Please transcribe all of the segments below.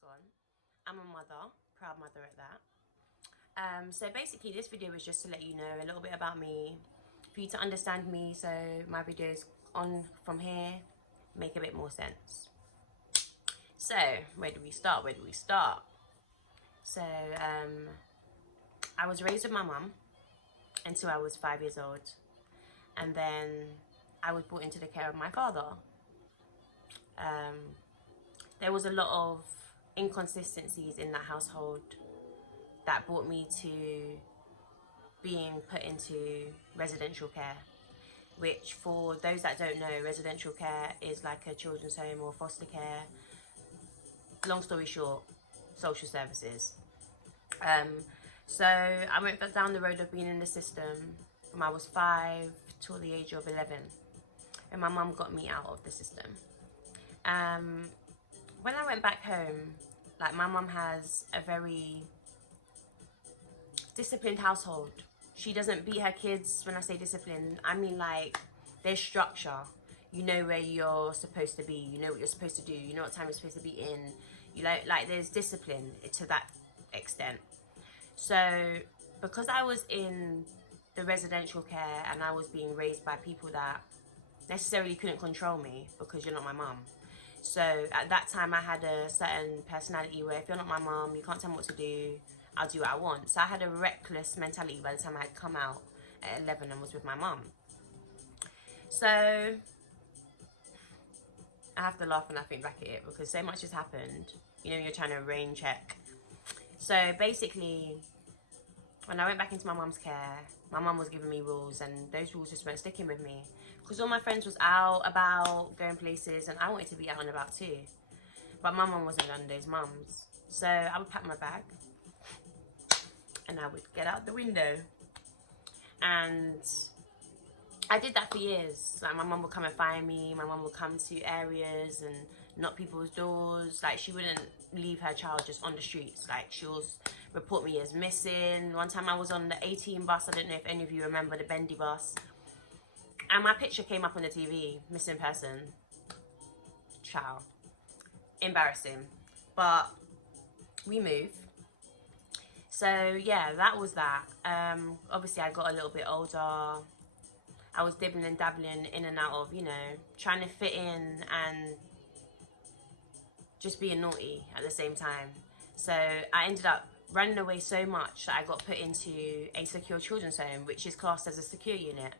gone. I'm a mother, proud mother at that. So basically this video is just to let you know a little bit about me, for you to understand me, so my videos on from here make a bit more sense. So where do we start? So I was raised with my mum until I was 5 years old, and then I was brought into the care of my father. There was a lot of inconsistencies in that household that brought me to being put into residential care, which, for those that don't know, residential care is like a children's home or foster care. Long story short, social services. So I went down the road of being in the system from I was 5 till the age of 11, and my mum got me out of the system. When I went back home, like, my mum has a very disciplined household. She doesn't beat her kids. When I say discipline, I mean, like, there's structure. You know where you're supposed to be. You know what you're supposed to do. You know what time you're supposed to be in. You know, like, there's discipline to that extent. So because I was in the residential care and I was being raised by people that necessarily couldn't control me, because you're not my mum. So at that time I had a certain personality where, if you're not my mum, you can't tell me what to do, I'll do what I want. So I had a reckless mentality by the time I had come out at 11 and was with my mum. So I have to laugh when I think back at it, because so much has happened. You know, you're trying to rain check. So basically, when I went back into my mum's care, my mum was giving me rules, and those rules just weren't sticking with me, because all my friends was out about going places, and I wanted to be out and about too. But my mum wasn't one of those mums. So I would pack my bag and I would get out the window, and I did that for years. Like, my mum would come and find me. My mum would come to areas and knock people's doors. Like, she wouldn't leave her child just on the streets. Like, she'll report me as missing. One time I was on the 18 bus. I don't know if any of you remember the bendy bus. And my picture came up on the TV, missing person. Child. Embarrassing. But we moved. So yeah, that was that. Obviously I got a little bit older. I was dibbling and dabbling in and out of, you know, trying to fit in and just being naughty at the same time. So I ended up running away so much that I got put into a secure children's home, which is classed as a secure unit,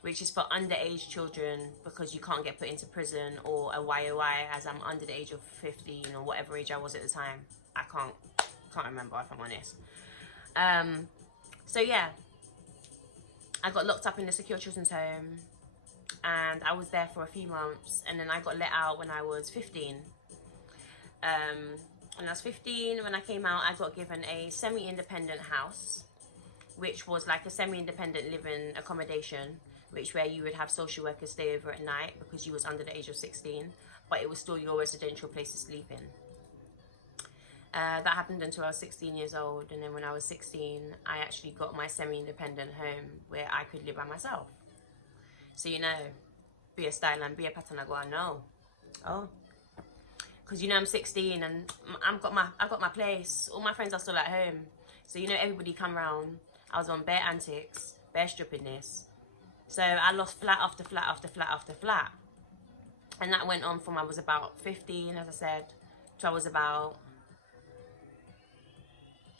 which is for underage children, because you can't get put into prison or a YOI, as I'm under the age of 15 or whatever age I was at the time. I can't remember, if I'm honest. So yeah, I got locked up in the secure children's home, and I was there for a few months, and then I got let out when I was 15. When I was 15, when I came out, I got given a semi-independent house, which was like a semi-independent living accommodation, where you would have social workers stay over at night, because you was under the age of 16, but it was still your residential place to sleep in. That happened until I was 16 years old, and then when I was 16, I actually got my semi-independent home where I could live by myself. So, you know, be a style and be a pattern, I go, no. Oh. Because, you know, I'm 16 and I've got my place. All my friends are still at home. So, you know, everybody come round. I was on bare antics, bare strippiness. So I lost flat after flat after flat after flat. And that went on from I was about 15, as I said, to I was about,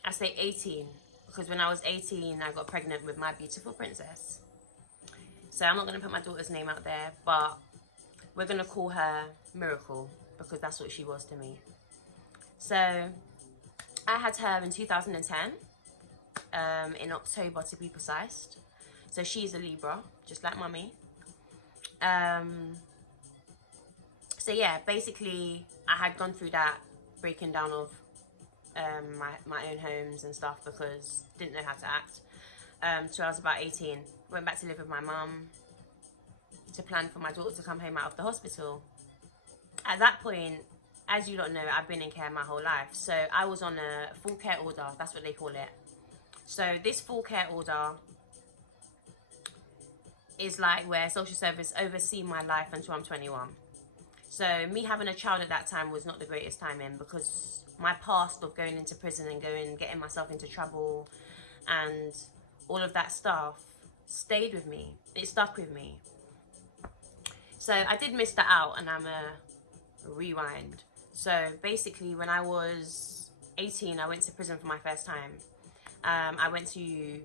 I say 18. Because when I was 18, I got pregnant with my beautiful princess. So I'm not going to put my daughter's name out there, but we're going to call her Miracle, because that's what she was to me. So I had her in 2010, in October to be precise. So she's a Libra, just like mummy. So yeah, basically I had gone through that breaking down of my own homes and stuff, because didn't know how to act. So I was about 18, went back to live with my mum to plan for my daughter to come home out of the hospital. At that point, as you lot know, I've been in care my whole life. So I was on a full care order, that's what they call it. So this full care order is like where social service oversee my life until I'm 21. So me having a child at that time was not the greatest timing, because my past of going into prison and getting myself into trouble and all of that stuff stayed with me. It stuck with me. So I did miss that out, and I'm a rewind. So basically, when I was 18, I went to prison for my first time. I went to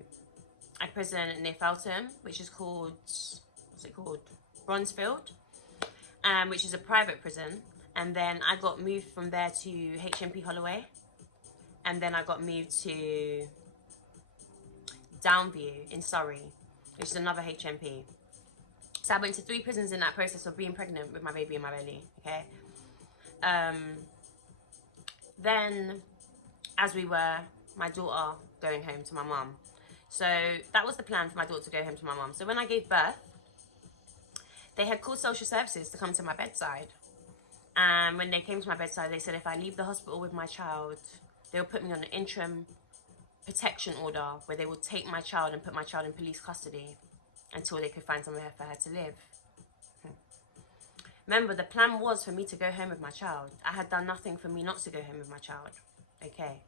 a prison near Feltham, which is called, what's it called? Bronzefield, which is a private prison. And then I got moved from there to HMP Holloway. And then I got moved to Downview in Surrey, which is another HMP. So I went to 3 prisons in that process of being pregnant with my baby in my belly, okay? Then, as we were, my daughter going home to my mum. So that was the plan, for my daughter to go home to my mum. So when I gave birth, they had called social services to come to my bedside. And when they came to my bedside, they said if I leave the hospital with my child, they'll put me on an interim protection order where they will take my child and put my child in police custody until they could find somewhere for her to live. Remember, the plan was for me to go home with my child. I had done nothing for me not to go home with my child. Okay.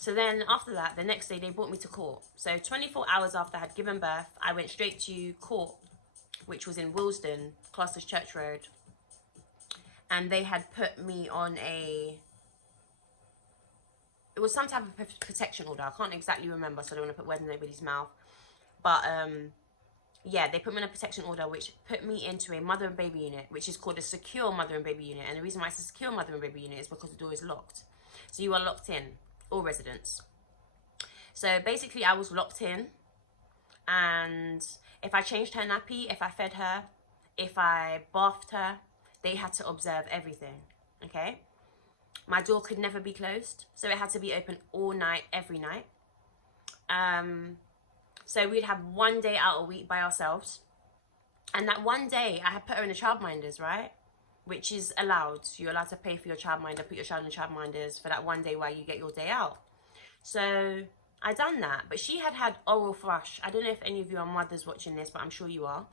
So then after that, the next day they brought me to court. So 24 hours after I had given birth, I went straight to court, which was in Willesden, Closter's Church Road. And they had put me on it was some type of protection order. I can't exactly remember, so I don't want to put words in anybody's mouth. But yeah, they put me in a protection order, which put me into a mother and baby unit, which is called a secure mother and baby unit. And the reason why it's a secure mother and baby unit is because the door is locked. So you are locked in, all residents. So basically I was locked in, and if I changed her nappy, if I fed her, if I bathed her, they had to observe everything, okay? My door could never be closed, so it had to be open all night, every night. So we'd have 1 day out a week by ourselves. And that 1 day, I had put her in the childminders, right? Which is allowed. You're allowed to pay for your childminder, put your child in the childminders for that 1 day while you get your day out. So I done that. But she had had oral thrush. I don't know if any of you are mothers watching this, but I'm sure you are.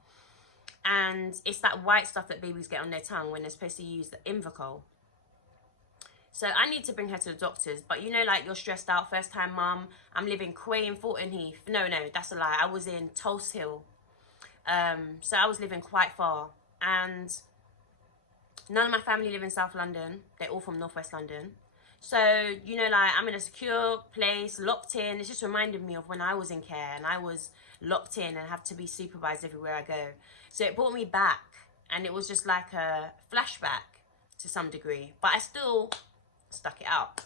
And it's that white stuff that babies get on their tongue when they're supposed to use the Invocol. So I need to bring her to the doctors. But you know, like, you're stressed out, first time mum. I'm living Quay in Thornton Heath. No, that's a lie. I was in Tulse Hill. So I was living quite far. And none of my family live in South London. They're all from Northwest London. So, you know, like, I'm in a secure place, locked in. It's just reminded me of when I was in care and I was locked in and have to be supervised everywhere I go. So it brought me back. And it was just like a flashback to some degree. But I still stuck it out.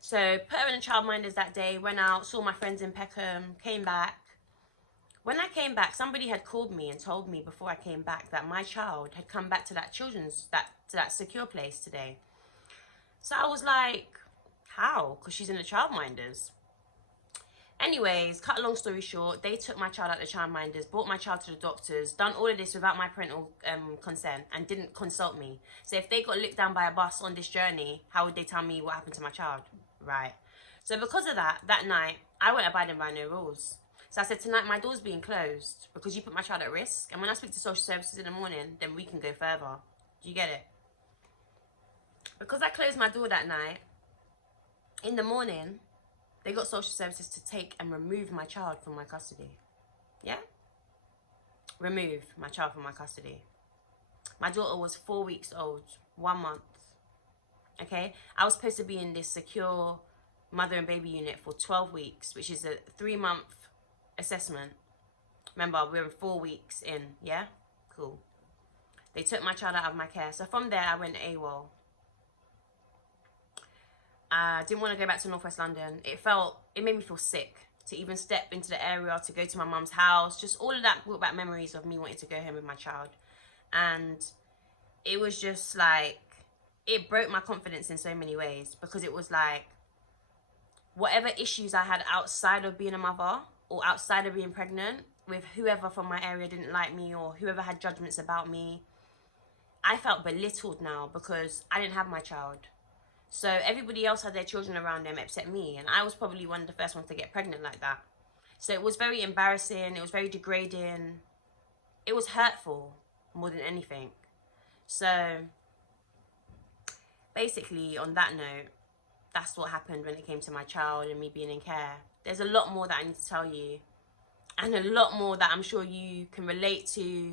So put her in the childminders that day, went out, saw my friends in Peckham, came back. When I came back, somebody had called me and told me before I came back that my child had come back to that to that secure place today. So I was like, how? Because she's in the childminders. Anyways, cut a long story short, they took my child out the childminders, brought my child to the doctors, done all of this without my parental consent, and didn't consult me. So if they got licked down by a bus on this journey, how would they tell me what happened to my child? Right. So because of that night, I went abiding by no rules. So I said, tonight my door's being closed because you put my child at risk. And when I speak to social services in the morning, then we can go further. Do you get it? Because I closed my door that night, in the morning, they got social services to take and remove my child from my custody. Yeah? Remove my child from my custody. My daughter was 4 weeks old, 1 month. Okay? I was supposed to be in this secure mother and baby unit for 12 weeks, which is a 3-month assessment. Remember, we're 4 weeks in. Yeah? Cool. They took my child out of my care. So from there, I went AWOL. I didn't want to go back to Northwest London. It made me feel sick to even step into the area, to go to my mum's house. Just all of that brought back memories of me wanting to go home with my child. And it was just like, it broke my confidence in so many ways, because it was like, whatever issues I had outside of being a mother or outside of being pregnant with whoever from my area didn't like me or whoever had judgments about me, I felt belittled now because I didn't have my child. So everybody else had their children around them except me. And I was probably one of the first ones to get pregnant like that. So it was very embarrassing. It was very degrading. It was hurtful. more than anything. So basically, on that note, that's what happened when it came to my child and me being in care. There's a lot more that I need to tell you, and a lot more that I'm sure you can relate to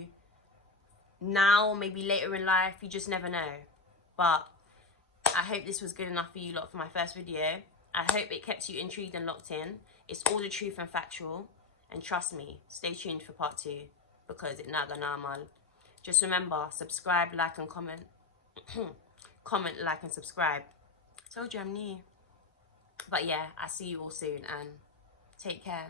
now, maybe later in life. You just never know. But I hope this was good enough for you lot for my first video. I hope it kept you intrigued and locked in. It's all the truth and factual. And trust me, stay tuned for part 2, because it's naga normal. Just remember, subscribe, like and comment. Comment, like and subscribe. I told you I'm new. But yeah, I'll see you all soon, and take care.